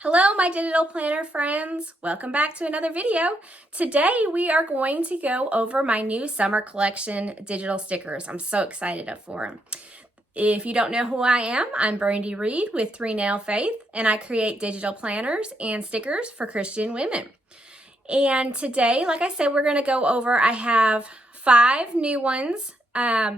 Hello, my digital planner friends. Welcome back to another video. Today we are going to go over my new summer collection digital stickers. I'm so excited for them. If you don't know who I am, I'm Brandi Reed with 3 Nail Faith, and I create digital planners and stickers for Christian women. And today, like I said, we're going to go over, I have 5 new ones,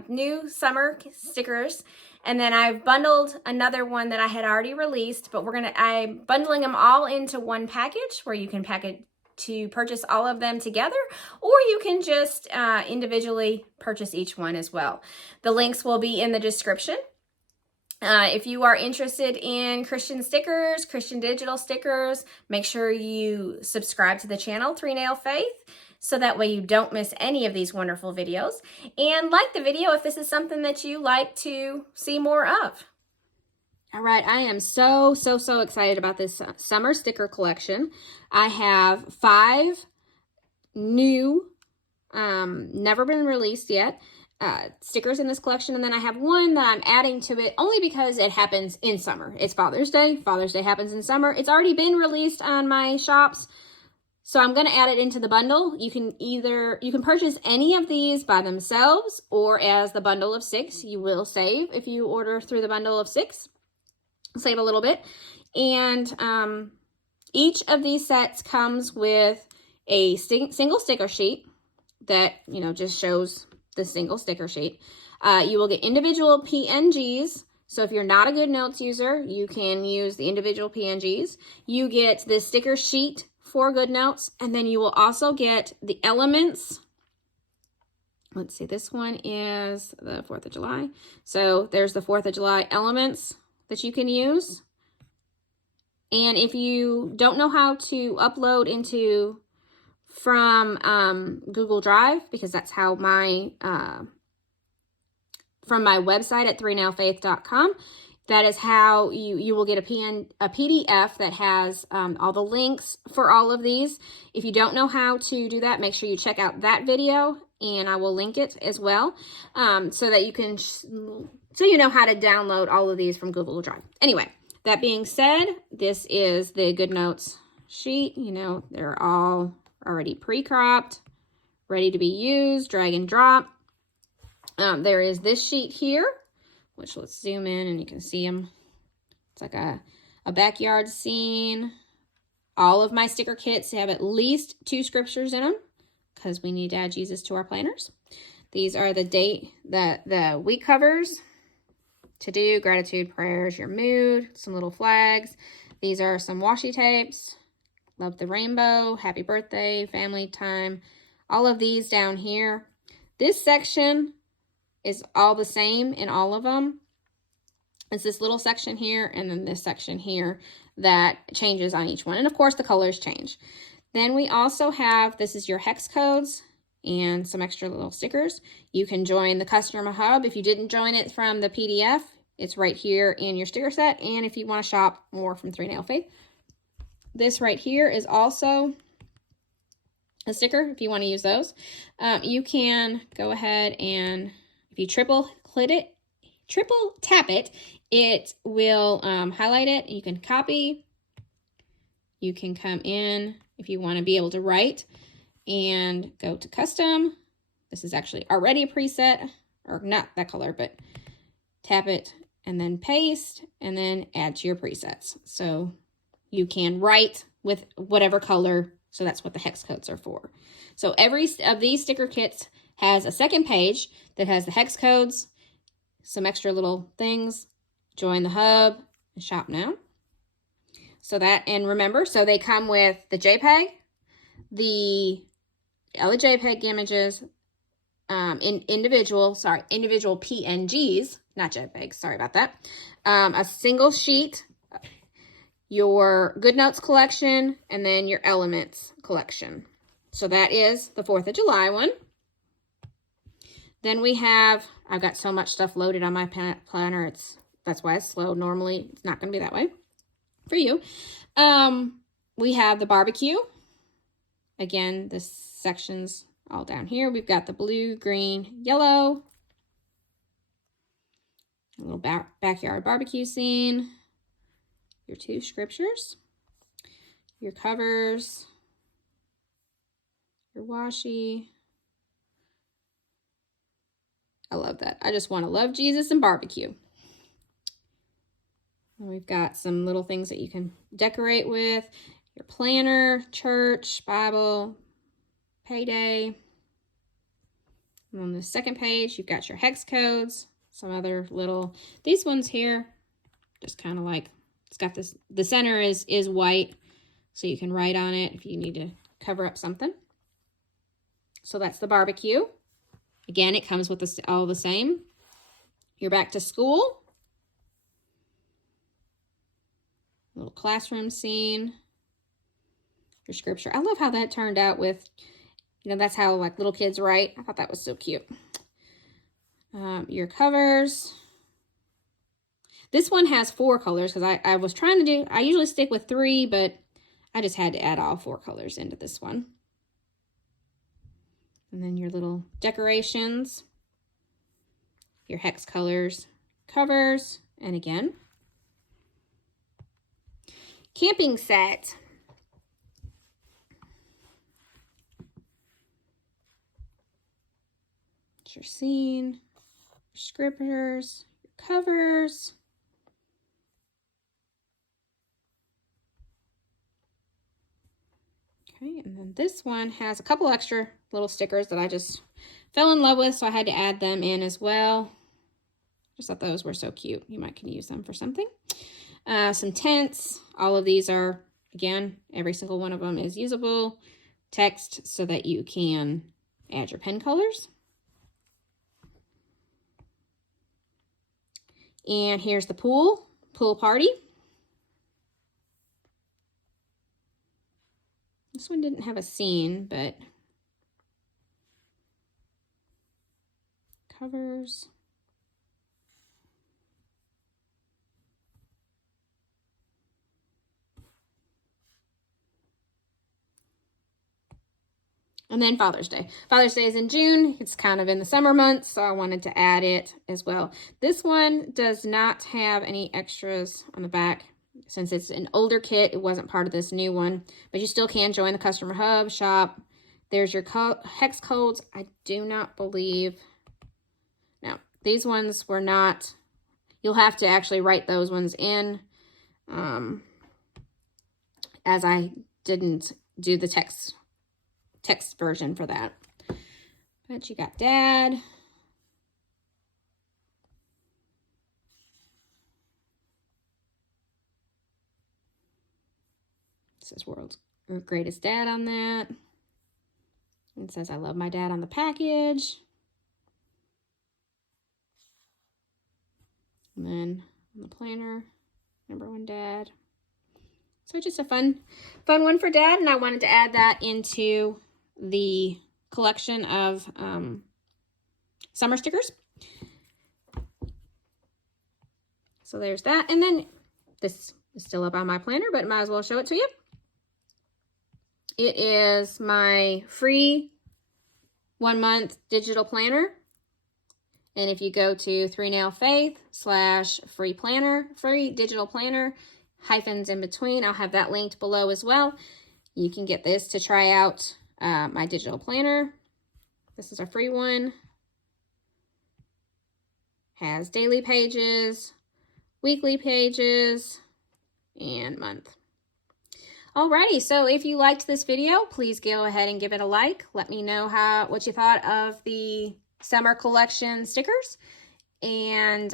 new summer stickers. And then I've bundled another one that I had already released, but I'm bundling them all into one package where you can package to purchase all of them together, or you can just individually purchase each one as well. The links will be in the description. If you are interested in Christian stickers, Christian digital stickers, make sure you subscribe to the channel, 3 Nail Faith, so that way you don't miss any of these wonderful videos. And like the video if this is something that you like to see more of. All right, I am so excited about this summer sticker collection. I have 5 new, never been released yet, stickers in this collection, and then I have one that I'm adding to it only because it happens in summer. It's Father's Day. Father's Day happens in summer. It's already been released on my shops, so I'm going to add it into the bundle. You can purchase any of these by themselves or as the bundle of 6. You will save if you order through the bundle of 6. Save a little bit. And each of these sets comes with a single sticker sheet that, just shows the single sticker sheet. You will get individual PNGs. So if you're not a Good Notes user, you can use the individual PNGs. You get the sticker sheet for Good Notes, and then you will also get the elements. Let's see, this one is the 4th of July. So there's the 4th of July elements that you can use. And if you don't know how to upload from Google Drive, because that's how from my website at 3nailfaith.com, that is how you will get a PDF that has all the links for all of these. If you don't know how to do that, make sure you check out that video, and I will link it as well, so that you can, so you know how to download all of these from Google Drive. Anyway, that being said, this is the Good Notes sheet. They're all already pre-cropped, ready to be used, drag and drop. There is this sheet here, which let's zoom in and you can see them. It's like a backyard scene. All of my sticker kits have at least 2 scriptures in them because we need to add Jesus to our planners. These are the week covers, to do, gratitude, prayers, your mood, some little flags. These are some washi tapes, love the rainbow, happy birthday, family time, all of these down here. This section is all the same in all of them. It's this little section here and then this section here that changes on each one. And of course the colors change. Then we also have, this is your hex codes and some extra little stickers. You can join the customer hub. If you didn't join it from the PDF, it's right here in your sticker set. And if you want to shop more from 3 Nail Faith, this right here is also a sticker if you want to use those. You can go ahead and if you triple tap it, it will highlight it. You can copy. You can come in if you want to be able to write and go to custom. This is actually already a preset, or not that color, but tap it and then paste and then add to your presets. So you can write with whatever color. So that's what the hex codes are for. So every of these sticker kits has a second page that has the hex codes, some extra little things, join the hub, and shop now. So that, and remember, so they come with the JPEG, the other JPEG images, individual PNGs, not JPEGs, sorry about that, a single sheet, your Good Notes collection, and then your Elements collection. So that is the 4th of July one. Then we have, I've got so much stuff loaded on my planner, that's why it's slow. Normally, it's not going to be that way for you. We have the barbecue. Again, this section's all down here. We've got the blue, green, yellow. A little backyard barbecue scene. Your 2 scriptures. your covers, your washi. I love that. I just want to love Jesus and barbecue. And we've got some little things that you can decorate with. Your planner, church, Bible, payday. And on the second page, you've got your hex codes, some other little, these ones here, just kind of like, it's got this, the center is white, so you can write on it if you need to cover up something. So that's the barbecue. Again, it comes with all the same. You're back to school. Little classroom scene. Your scripture. I love how that turned out with, you know, that's how like little kids write. I thought that was so cute. Your covers. This one has 4 colors because I was trying to do, I usually stick with 3, but I just had to add all 4 colors into this one. And then your little decorations, your hex colors, covers, and again, camping set. It's your scene, your scriptures, your covers. Okay, and then this one has a couple extra little stickers that I just fell in love with, so I had to add them in as well. Just thought those were so cute. You might can use them for something. Some tents. All of these are, again, every single one of them is usable. Text so that you can add your pen colors. And here's the pool party. This one didn't have a scene, but covers. And then Father's Day. Father's Day is in June. It's kind of in the summer months, so I wanted to add it as well. This one does not have any extras on the back. Since it's an older kit, it wasn't part of this new one. But you still can join the customer hub shop. There's your hex codes. I do not believe... No, these ones were not... You'll have to actually write those ones in. As I didn't do the text version for that. But you got Dad. It says World's Greatest Dad on that. It says I love my dad on the package. And then on the planner, #1 Dad. So just a fun one for Dad, and I wanted to add that into the collection of summer stickers. So there's that. And then this is still up on my planner, but might as well show it to you. It is my free 1-month digital planner. And if you go to 3nailfaith/free planner, free digital planner, hyphens in between, I'll have that linked below as well. You can get this to try out my digital planner. This is a free one. Has daily pages, weekly pages, and month. Alrighty, so if you liked this video, please go ahead and give it a like. Let me know what you thought of the summer collection stickers, and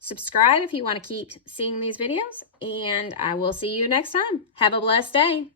subscribe if you want to keep seeing these videos, and I will see you next time. Have a blessed day.